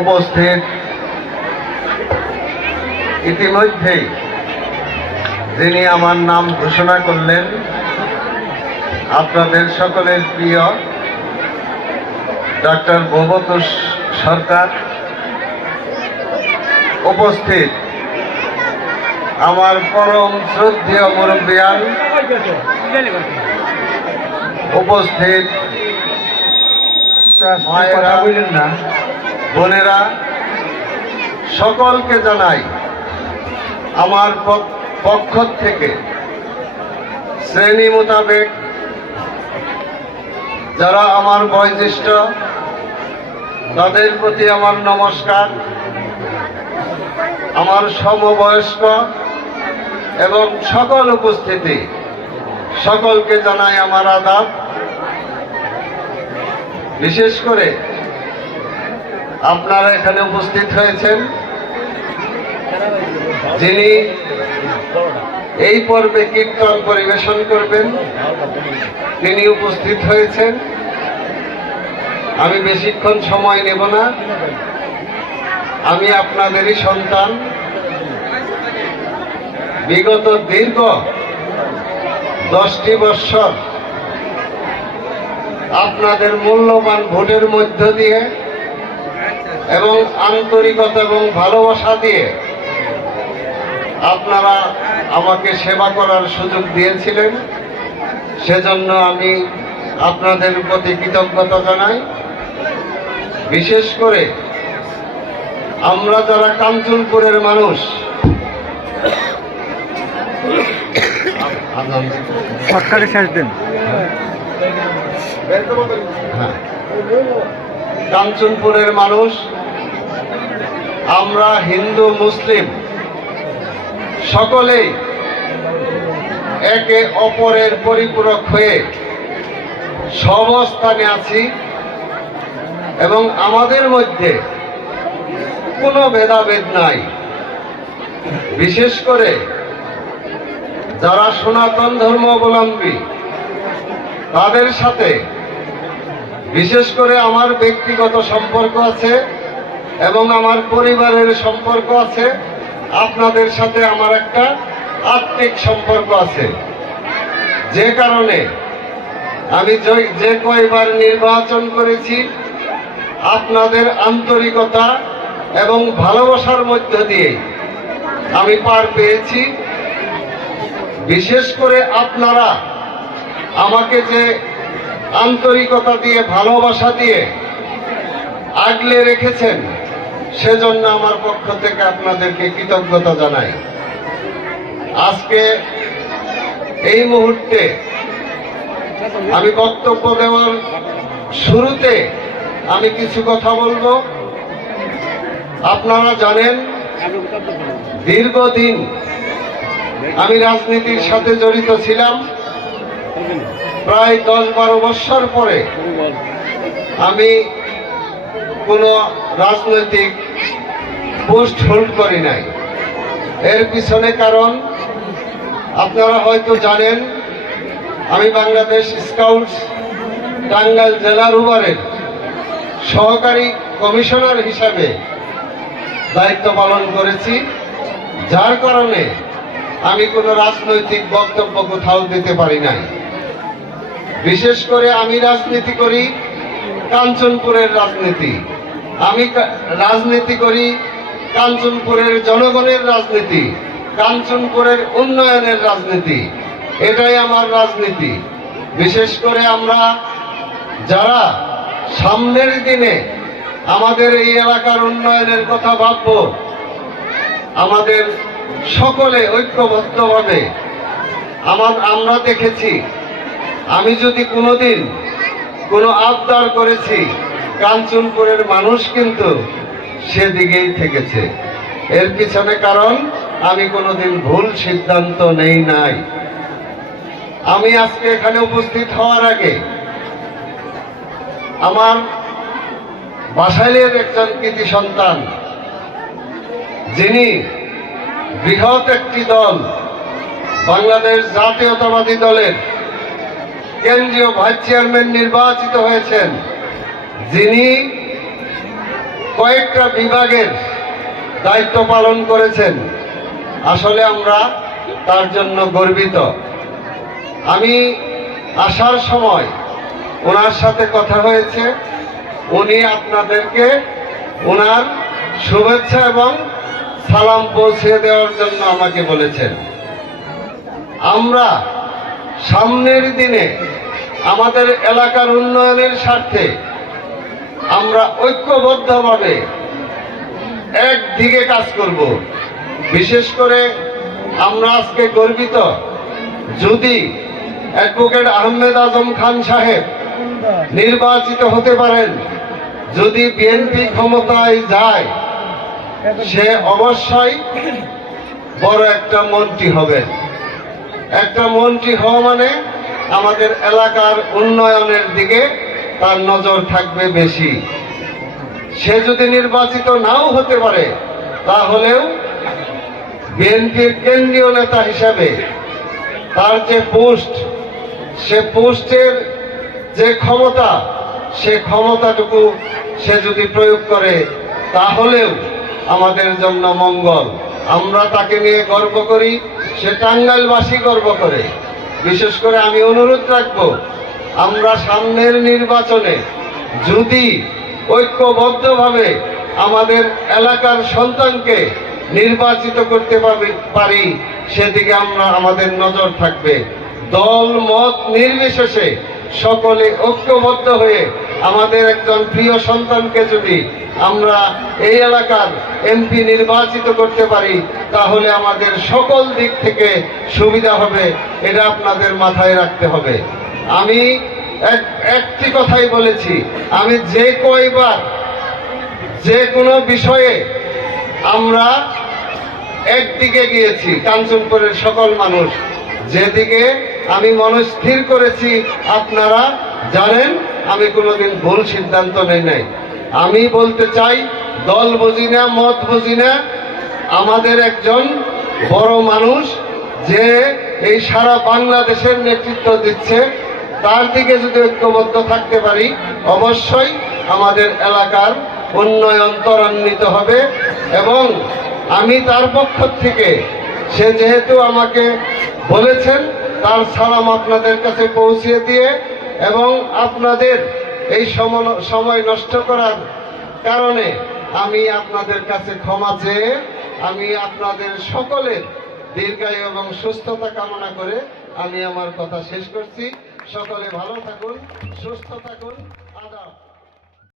উপস্থিত ইতিমধ্যেই যিনি আমার নাম ঘোষণা করলেন, আপনাদের সকলের প্রিয় ডক্টর ভবতোষ সরকার উপস্থিত। আমার পরম শ্রদ্ধেয় মুরব্বিয়ান উপস্থিত মায়েরা না। বোনেরা, সকলকে জানাই, আমার পক্ষ থেকে শ্রেণি মোতাবেক যারা আমার বয়োজ্যেষ্ঠ, তাদের প্রতি আমার নমস্কার। আমার সমবয়স্ক এবং সকল উপস্থিতি, সকলকে জানাই আমার আদাব। বিশেষ করে আপনারা এখানে উপস্থিত হয়েছেন যিনি এই পর্বে কীর্তন পরিবেশন করবেন, তিনি উপস্থিত হয়েছেন। আমি বেশিক্ষণ সময় নেব না। আমি আপনাদেরই সন্তান। বিগত দীর্ঘ দশটি বৎসর আপনাদের মূল্যবান ভোটের মধ্য দিয়ে এবং আন্তরিকতা এবং ভালোবাসা দিয়ে আপনারা আমাকে সেবা করার সুযোগ দিয়েছিলেন। সেজন্য আমি আপনাদের প্রতি কৃতজ্ঞতা জানাই। বিশেষ করে আমরা যারা কাঞ্চনপুরের মানুষ সরকারি শেষ দিন। হ্যাঁ। কাঞ্চনপুরের মানুষ, আমরা হিন্দু, মুসলিম, সকলেই একে অপরের পরিপূরক হয়ে সবস্থানে আছি এবং আমাদের মধ্যে কোনো ভেদাভেদ নাই বিশেষ করে যারা সনাতন ধর্মাবলম্বী, তাদের সাথে বিশেষ করে আমার ব্যক্তিগত সম্পর্ক আছে এবং আমার পরিবারের সম্পর্ক আছে, আপনাদের সাথে আমার একটা আত্মিক সম্পর্ক আছে। যে কারণে আমি যে- কয়বার নির্বাচন করেছি, আপনাদের আন্তরিকতা এবং ভালোবাসার মধ্য দিয়ে আমি পার পেয়েছি। বিশেষ করে আপনারা আমাকে যে আন্তরিকতা দিয়ে, ভালোবাসা দিয়ে আগলে রেখেছেন, সেজন্য আমার পক্ষ থেকে আপনাদেরকে কৃতজ্ঞতা জানাই। আজকে এই মুহূর্তে আমি বক্তব্য দেওয়ার শুরুতে আমি কিছু কথা বলব। আপনারা জানেন, দীর্ঘদিন আমি রাজনীতির সাথে জড়িত ছিলাম। প্রায় দশ বারো বৎসর পরে আমি কোনো রাজনৈতিক পোস্ট হোল্ড করি নাই। এর পিছনে কারণ, আপনারা হয়তো জানেন, আমি বাংলাদেশ স্কাউটস টাঙ্গাইল জেলার উবারের সহকারী কমিশনার হিসাবে দায়িত্ব পালন করেছি, যার কারণে আমি কোনো রাজনৈতিক বক্তব্য কোথাও দিতে পারি নাই। বিশেষ করে আমি রাজনীতি করি, কাঞ্চনপুরের রাজনীতি। আমি রাজনীতি করি, কাঞ্চনপুরের জনগণের রাজনীতি, কাঞ্চনপুরের উন্নয়নের রাজনীতি। এটাই আমার রাজনীতি। বিশেষ করে আমরা যারা সামনের দিনে আমাদের এই এলাকার উন্নয়নের কথা ভাবব, আমাদের সকলে ঐক্যবদ্ধভাবে আমার আমরা দেখেছি আমি যদি কোনোদিন কোনো আবদার করেছি, কাঞ্চনপুরের মানুষ কিন্তু সেদিকেই থেকেছে। এর পিছনে কারণ, আমি কোনোদিন ভুল সিদ্ধান্ত নেই নাই। আমি আজকে এখানে উপস্থিত হওয়ার আগে আমার বাসাইলের একজন কৃতি সন্তান, যিনি বৃহৎ একটি দল, বাংলাদেশ জাতীয়তাবাদী দলের কেন্দ্রীয় ভাইস চেয়ারম্যান নির্বাচিত হয়েছেন। যিনি কয়েকটা বিভাগের দায়িত্ব পালন করেছেন। আসলে আমরা তার জন্য গর্বিত। আমি আসার সময় ওনার সাথে কথা হয়েছে। উনি আপনাদেরকে ওনার শুভেচ্ছা এবং সালাম পৌঁছে দেওয়ার জন্য আমাকে বলেছেন। আমরা সামনের দিনে আমাদের এলাকার উন্নয়নের স্বার্থে আমরা ঐক্যবদ্ধভাবে একদিকে কাজ করব। বিশেষ করে আমরা আজকে গর্বিত যদি অ্যাডভোকেট আহমেদ আজম খান সাহেব নির্বাচিত হতে পারেন, যদি বিএনপি ক্ষমতায় যায়, সে অবশ্যই বড় একটা মন্ত্রী হবে। একটা মন্ত্রী হওয়া মানে আমাদের এলাকার উন্নয়নের দিকে তার নজর থাকবে বেশি। সে যদি নির্বাচিত নাও হতে পারে, তাহলেও বিএনপির কেন্দ্রীয় নেতা হিসাবে তার যে পোস্ট, সে পোস্টের যে ক্ষমতা, সে ক্ষমতাটুকু সে যদি প্রয়োগ করে, তাহলেও আমাদের জন্য মঙ্গল। আমরা তাকে নিয়ে গর্ব করি, সে টাঙ্গাইলবাসী গর্ব করে। বিশেষ করে আমি অনুরোধ রাখব, আমরা সামনের নির্বাচনে যদি ঐক্যবদ্ধভাবে আমাদের এলাকার সন্তানকে নির্বাচিত করতে পারি- সেদিকে আমরা আমাদের নজর থাকবে। দল মত নির্বিশেষে সকলে ঐক্যবদ্ধ হয়ে আমাদের একজন প্রিয় সন্তানকে যদি আমরা এই এলাকার এমপি নির্বাচিত করতে পারি, তাহলে আমাদের সকল দিক থেকে সুবিধা হবে, এটা আপনাদের মাথায় রাখতে হবে। আমি এক- একটি কথাই বলেছি, আমি যে কয়বার, যে কোনো বিষয়ে আমরা একদিকে গিয়েছি, কাঞ্চনপুরের সকল মানুষ। যেদিকে আমি মনস্থির করেছি, আপনারা জানেন আমি কোনোদিন ভুল সিদ্ধান্ত নেই নাই। আমি বলতে চাই, দল বুঝি না, মত বুঝি না, আমাদের একজন বড় মানুষ যে এই সারা বাংলাদেশের নেতৃত্ব দিচ্ছে, তার দিকে যদি ঐক্যবদ্ধ থাকতে পারি, অবশ্যই আমাদের এলাকার উন্নয়ন ত্বরান্বিত হবে এবং আমি তার পক্ষ থেকে, সে যেহেতু আমাকে বলেছেন, তার সালাম আপনাদের কাছে পৌঁছিয়ে দিয়ে এবং আপনাদের এই সময় নষ্ট করার কারণে আমি আপনাদের কাছে ক্ষমা চেয়ে আমি আপনাদের সকলের দীর্ঘায়ু এবং সুস্থতা কামনা করে আমি আমার কথা শেষ করছি। সকলে ভালো থাকুন, সুস্থ থাকুন।